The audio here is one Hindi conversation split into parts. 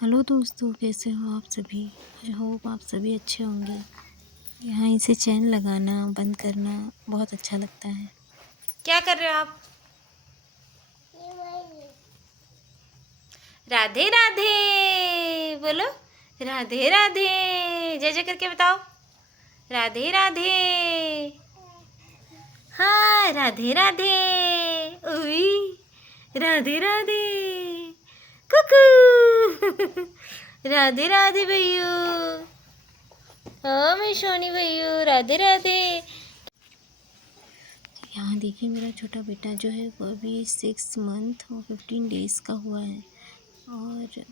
हेलो दोस्तों, कैसे हो आप सभी। आई होप आप सभी अच्छे होंगे। यहाँ इसे चैन लगाना बंद करना बहुत अच्छा लगता है। क्या कर रहे हो आप? राधे राधे बोलो। राधे राधे जय जय करके बताओ। राधे राधे। हाँ राधे राधे। उई राधे राधे। कुकू राधे राधे भैया। हाँ मैं सोनी भैया राधे राधे। यहाँ देखिए, मेरा छोटा बेटा जो है वो अभी 6 मंथ और 15 डेज़ का हुआ है। और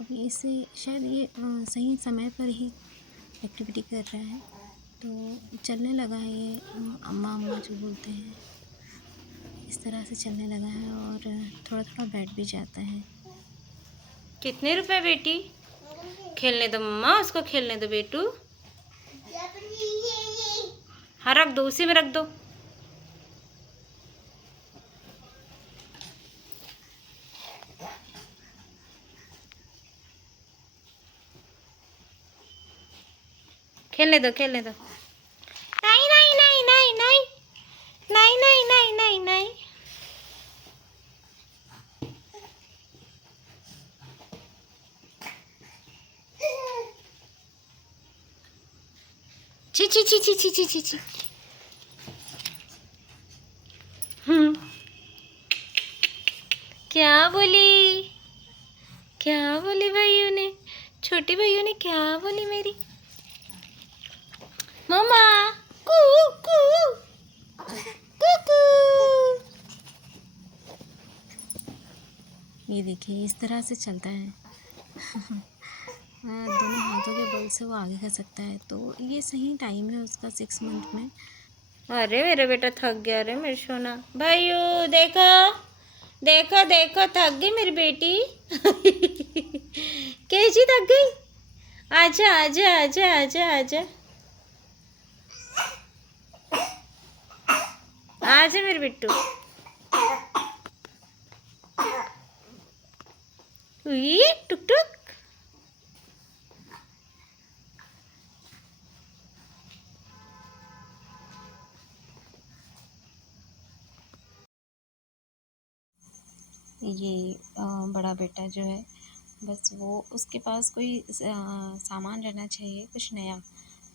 अभी इसे शायद ये सही समय पर ही एक्टिविटी कर रहा है, तो चलने लगा है। ये अम्मा अम्मा जो बोलते हैं, इस तरह से चलने लगा है और थोड़ा थोड़ा बैठ भी जाता है। कितने रुपए बेटी? खेलने दो मम्मा, उसको खेलने दो बेटू। हाँ रख दो, उसी में रख दो। खेलने दो खेलने दो। नहीं नहीं नहीं नहीं नहीं नहीं नहीं नहीं नहीं नहीं। छी छी छी छी छी छी छी छी। हम्म। क्या बोली? क्या बोली भैया ने? छोटी भैया ने क्या बोली मेरी? मम्मा कू कू कू। ये देखिए, इस तरह से चलता है। दोनों हाथों के बल से वो आगे कर सकता है, तो ये सही टाइम है उसका 6 मंथ में। अरे मेरा बेटा थक गया रे मेरे सोना। भाइयों देखो देखो देखो, थक गई मेरी बेटी। कैसी थक गई? आजा आजा आजा आजा आजा आजा मेरे बिट्टू। हुई टुक टुक। ये बड़ा बेटा जो है, बस वो उसके पास कोई सामान रहना चाहिए कुछ नया।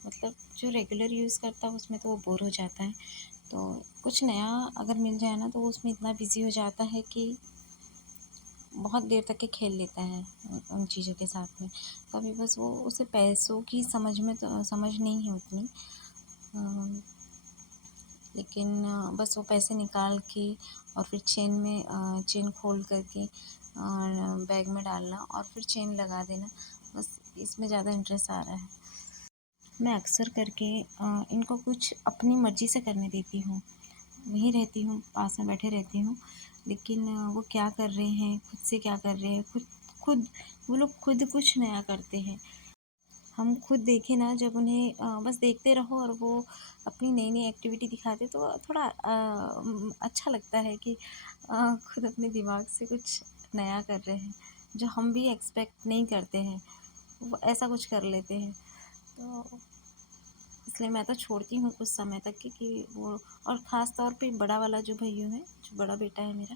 मतलब जो रेगुलर यूज़ करता है उसमें तो वो बोर हो जाता है, तो कुछ नया अगर मिल जाए ना तो वो उसमें इतना बिजी हो जाता है कि बहुत देर तक के खेल लेता है उन चीज़ों के साथ में। कभी बस वो उसे पैसों की समझ में तो समझ नहीं है उतनी, लेकिन बस वो पैसे निकाल के और फिर चेन खोल करके और बैग में डालना और फिर चेन लगा देना, बस इसमें ज़्यादा इंटरेस्ट आ रहा है। मैं अक्सर करके इनको कुछ अपनी मर्ज़ी से करने देती हूँ। वहीं रहती हूँ, पास में बैठे रहती हूँ, लेकिन वो क्या कर रहे हैं, खुद से क्या कर रहे हैं, खुद खुद वो लोग खुद कुछ नया करते हैं। हम खुद देखें ना, जब उन्हें बस देखते रहो और वो अपनी नई नई एक्टिविटी दिखाते, तो थोड़ा अच्छा लगता है कि खुद अपने दिमाग से कुछ नया कर रहे हैं, जो हम भी एक्सपेक्ट नहीं करते हैं, वो ऐसा कुछ कर लेते हैं। तो इसलिए मैं तो छोड़ती हूँ कुछ समय तक कि वो। और ख़ास तौर पे बड़ा वाला जो भैया है, जो बड़ा बेटा है मेरा,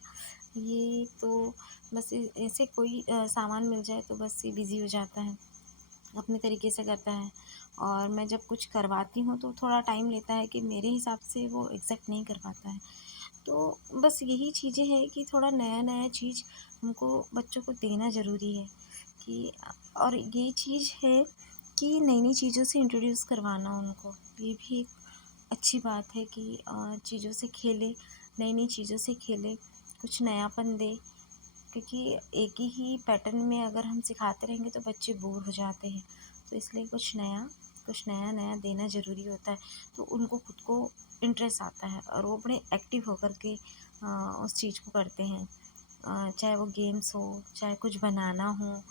ये तो बस ऐसे कोई सामान मिल जाए तो बस ये बिज़ी हो जाता है, अपने तरीके से करता है। और मैं जब कुछ करवाती हूँ तो थोड़ा टाइम लेता है कि मेरे हिसाब से वो एग्जैक्ट नहीं कर पाता है। तो बस यही चीज़ें हैं कि थोड़ा नया नया चीज़ हमको बच्चों को देना ज़रूरी है कि। और ये चीज़ है कि नई नई चीज़ों से इंट्रोड्यूस करवाना उनको, ये भी एक अच्छी बात है कि चीज़ों से खेले, नई नई चीज़ों से खेले, कुछ नयापन दे। क्योंकि एक ही पैटर्न में अगर हम सिखाते रहेंगे तो बच्चे बोर हो जाते हैं, तो इसलिए कुछ नया नया देना ज़रूरी होता है, तो उनको खुद को इंटरेस्ट आता है और वो बड़े एक्टिव होकर के उस चीज़ को करते हैं। चाहे वो गेम्स हो, चाहे कुछ बनाना हो,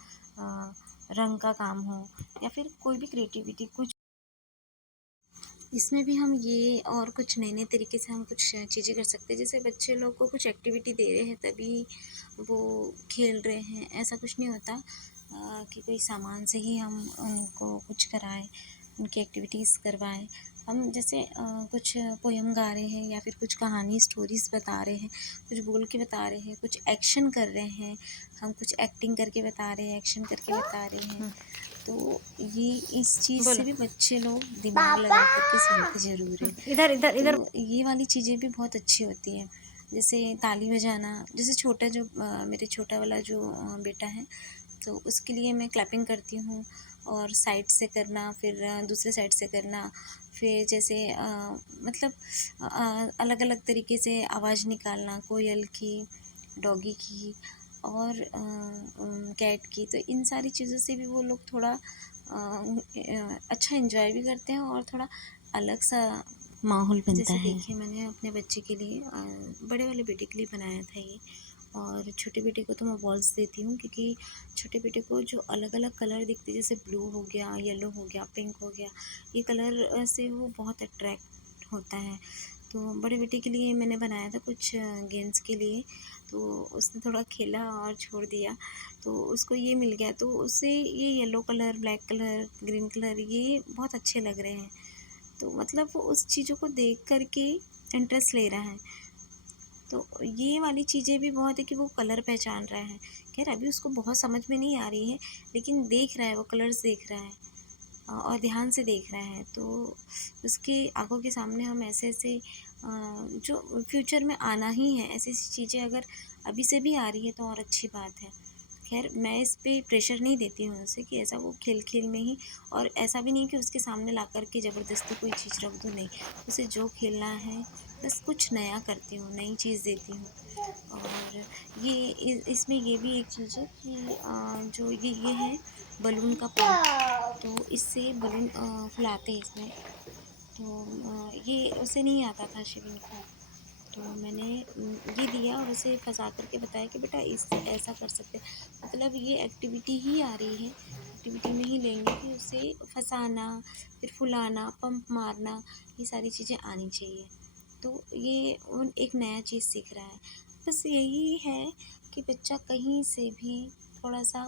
रंग का काम हो, या फिर कोई भी क्रिएटिविटी कुछ। इसमें भी हम ये और कुछ नए-नए तरीके से हम कुछ चीज़ें कर सकते हैं। जैसे बच्चे लोग को कुछ एक्टिविटी दे रहे हैं तभी वो खेल रहे हैं, ऐसा कुछ नहीं होता कि कोई सामान से ही हम उनको कुछ कराएँ, उनकी एक्टिविटीज़ करवाएँ। हम जैसे कुछ पोएम गा रहे हैं या फिर कुछ कहानी स्टोरीज़ बता रहे हैं, कुछ बोल के बता रहे हैं, कुछ एक्शन कर रहे हैं, हम कुछ एक्टिंग करके बता रहे हैं, एक्शन करके बता रहे हैं। तो ये इस चीज़ से बोलो। भी बच्चे लोग दिमाग लगा कर के सुनते ज़रूर हैं। इधर इधर इधर। तो ये वाली चीज़ें भी बहुत अच्छी होती हैं। जैसे ताली बजाना, जैसे छोटा जो मेरे छोटा वाला जो बेटा है, तो उसके लिए मैं क्लैपिंग करती हूँ और साइड से करना, फिर दूसरे साइड से करना, फिर जैसे मतलब अलग-अलग तरीके से आवाज़ निकालना, कोयल की, डॉगी की और कैट की। तो इन सारी चीज़ों से भी वो लोग थोड़ा अच्छा एन्जॉय भी करते हैं और थोड़ा अलग-सा माहौल बनता है। जैसे देखिए मैंने अपने बच्चे के लिए बड़े वाले बेटे के लिए बनाया था ये, और छोटे बेटे को तो मैं बॉल्स देती हूँ क्योंकि छोटे बेटे को जो अलग-अलग कलर दिखते हैं, जैसे ब्लू हो गया, येलो हो गया, पिंक हो गया, ये कलर से वो बहुत अट्रैक्ट होता है। तो बड़े बेटे के लिए मैंने बनाया था कुछ गेम्स के लिए, तो उसने थोड़ा खेला और छोड़ दिया, तो उसको ये मिल गया, तो उससे ये yellow colour, black colour, green colour ये बहुत अच्छे लग रहे हैं। तो मतलब वो उस चीज़ों को देख कर के इंटरेस्ट ले रहा है। तो ये वाली चीज़ें भी बहुत है कि वो कलर पहचान रहा है। ख़ैर अभी उसको बहुत समझ में नहीं आ रही है, लेकिन देख रहा है, वो कलर्स देख रहा है और ध्यान से देख रहा है। तो उसकी आँखों के सामने हम ऐसे-ऐसे जो फ्यूचर में आना ही है, ऐसी-ऐसी चीज़ें अगर अभी से भी आ रही है तो और अच्छी बात है। ख़ैर मैं इस पे प्रेशर नहीं देती हूँ उसे कि ऐसा वो खेल-खेल में ही, और ऐसा भी नहीं कि उसके सामने ला कर के ज़बरदस्ती कोई चीज़ रख दूँ, नहीं। उसे जो खेलना है बस कुछ नया करती हूँ, नई चीज़ देती हूँ। और ये इसमें ये भी एक चीज़ है कि जो ये है बलून का पंप, तो इससे बलून फुलाते हैं इसमें। तो ये उसे नहीं आता था शिविन को, तो मैंने ये दिया और उसे फँसा कर के बताया कि बेटा इससे ऐसा कर सकते हैं। मतलब ये एक्टिविटी ही आ रही है, एक्टिविटी में ही लेंगे कि उसे फँसाना, फिर फुलाना, पंप मारना, ये सारी चीज़ें आनी चाहिए। तो ये उन एक नया चीज़ सीख रहा है। बस यही है कि बच्चा कहीं से भी थोड़ा-सा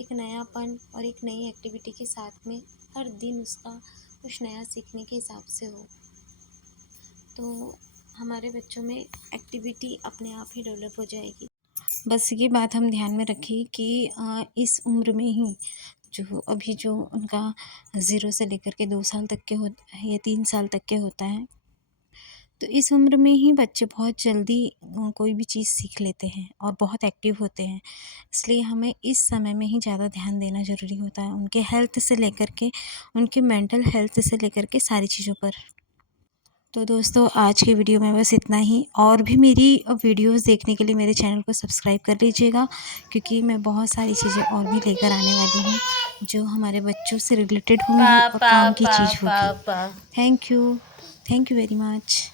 एक नयापन और एक नई एक्टिविटी के साथ में हर दिन उसका कुछ नया सीखने के हिसाब से हो, तो हमारे बच्चों में एक्टिविटी अपने आप ही डेवलप हो जाएगी। बस ये बात हम ध्यान में रखें कि इस उम्र में ही जो अभी जो उनका 0 से लेकर के 2 साल तक के होता है या 3 साल तक के होता है, तो इस उम्र में ही बच्चे बहुत जल्दी कोई भी चीज़ सीख लेते हैं और बहुत एक्टिव होते हैं। इसलिए हमें इस समय में ही ज़्यादा ध्यान देना ज़रूरी होता है, उनके हेल्थ से लेकर के, उनके मेंटल हेल्थ से लेकर के सारी चीज़ों पर। तो दोस्तों आज की वीडियो में बस इतना ही, और भी मेरी वीडियोस देखने के लिए मेरे चैनल को सब्सक्राइब कर लीजिएगा, क्योंकि मैं बहुत सारी चीज़ें और भी लेकर आने वाली हूँ जो हमारे बच्चों से रिलेटेड होंगी और काम की चीज़ होगी। Thank you very much.